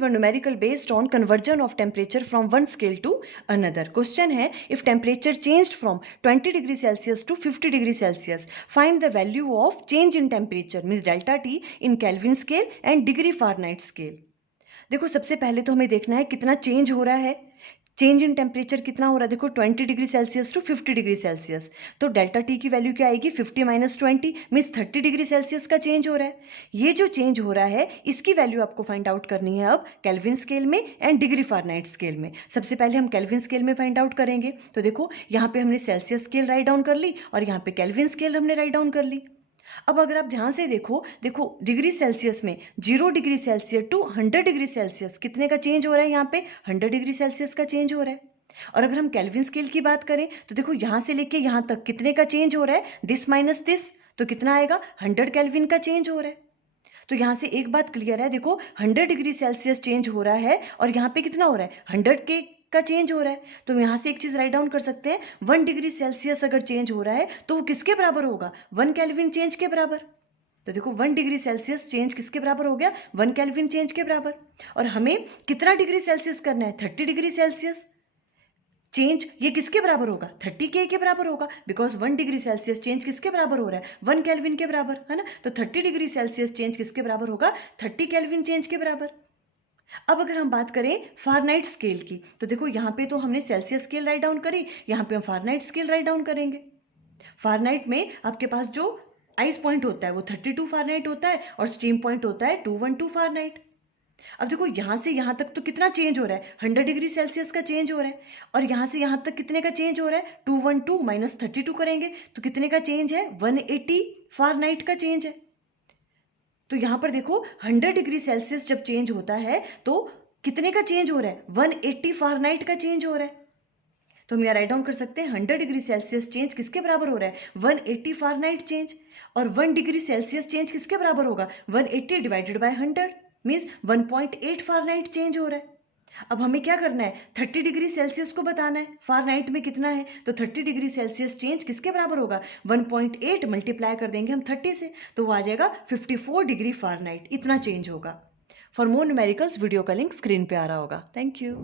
were numerical based on conversion of temperature from one scale to another. Question है, if temperature changed from 20 degree Celsius to 50 degree Celsius, find the value of change in temperature means delta T in Kelvin scale and degree Fahrenheit scale. देखो सबसे पहले तो हमें देखना है कितना change हो रहा है, चेंज इन टेम्परेचर कितना हो रहा है. देखो 20 degree Celsius to 50 degree Celsius, तो डेल्टा टी की वैल्यू क्या आएगी, 50 माइनस 20 मीन्स 30 डिग्री सेल्सियस का चेंज हो रहा है. ये जो चेंज हो रहा है इसकी वैल्यू आपको फाइंड आउट करनी है अब केल्विन स्केल में एंड डिग्री फारेनहाइट स्केल में. सबसे पहले हम केल्विन स्केल में फाइंड आउट करेंगे. तो देखो यहाँ पे हमने सेल्सियस स्केल राइट डाउन कर ली और यहाँ पे केल्विन स्केल हमने राइट डाउन कर ली. अब अगर आप ध्यान से देखो डिग्री सेल्सियस में 0 degree Celsius to 100 degree Celsius कितने का चेंज हो रहा है, यहाँ पे 100 डिग्री सेल्सियस का चेंज हो रहा है. और अगर हम केल्विन स्केल की बात करें तो देखो यहाँ से लेके यहाँ तक कितने का चेंज हो रहा है, दिस माइनस दिस, तो कितना आएगा 100 केल्विन का चेंज हो रहा है. तो यहाँ से एक बात क्लियर है, देखो 100 डिग्री सेल्सियस चेंज हो रहा है और यहाँ पे कितना हो रहा है 100 के का चेंज हो रहा है. तो यहाँ से एक चीज़ राइट डाउन कर सकते हैं, 1 डिग्री सेल्सियस अगर चेंज हो रहा है तो वो किसके बराबर होगा, 1 केल्विन चेंज के बराबर. तो देखो 1 डिग्री सेल्सियस चेंज किसके बराबर हो गया, 1 केल्विन चेंज के बराबर. और हमें कितना डिग्री सेल्सियस करना है, 30 डिग्री सेल्सियस चेंज, ये किसके बराबर होगा, 30 के बराबर होगा, बिकॉज 1 डिग्री सेल्सियस चेंज किसके बराबर हो रहा है, 1 केल्विन के बराबर है ना. तो 30 डिग्री सेल्सियस चेंज किसके बराबर होगा, 30 केल्विन चेंज के बराबर. अब अगर हम बात करें फारेनहाइट स्केल की, तो देखो यहाँ पे तो हमने सेल्सियस स्केल राइट डाउन करी, यहाँ पे हम फारेनहाइट स्केल राइट डाउन करेंगे. फारेनहाइट में आपके पास जो आइस पॉइंट होता है वो 32 फारेनहाइट होता है और स्टीम पॉइंट होता है 212 फारेनहाइट. अब देखो यहाँ से यहाँ तक तो कितना चेंज हो रहा है, 100 डिग्री सेल्सियस का चेंज हो रहा है. और यहाँ से यहाँ तक कितने का चेंज हो रहा है, 212 माइनस 32 करेंगे तो कितने का चेंज है, 180 फारेनहाइट का चेंज है. तो यहाँ पर देखो 100 डिग्री सेल्सियस जब चेंज होता है तो कितने का चेंज हो रहा है, 180 फारेनहाइट का चेंज हो रहा है. तो हम यहाँ राइट डाउन कर सकते हैं 100 डिग्री सेल्सियस चेंज किसके बराबर हो रहा है, 180 फारेनहाइट चेंज. और 1 डिग्री सेल्सियस चेंज किसके बराबर होगा, 180 divided by 100 means 1.8 Fahrenheit change हो रहा है. अब हमें क्या करना है, 30 डिग्री सेल्सियस को बताना है फारेनहाइट में कितना है. तो 30 डिग्री सेल्सियस चेंज किसके बराबर होगा, 1.8 मल्टीप्लाई कर देंगे हम 30 से तो वो आ जाएगा 54 डिग्री फारेनहाइट, इतना चेंज होगा. फॉर मोर न्यूमेरिकल्स वीडियो का लिंक स्क्रीन पे आ रहा होगा. Thank you.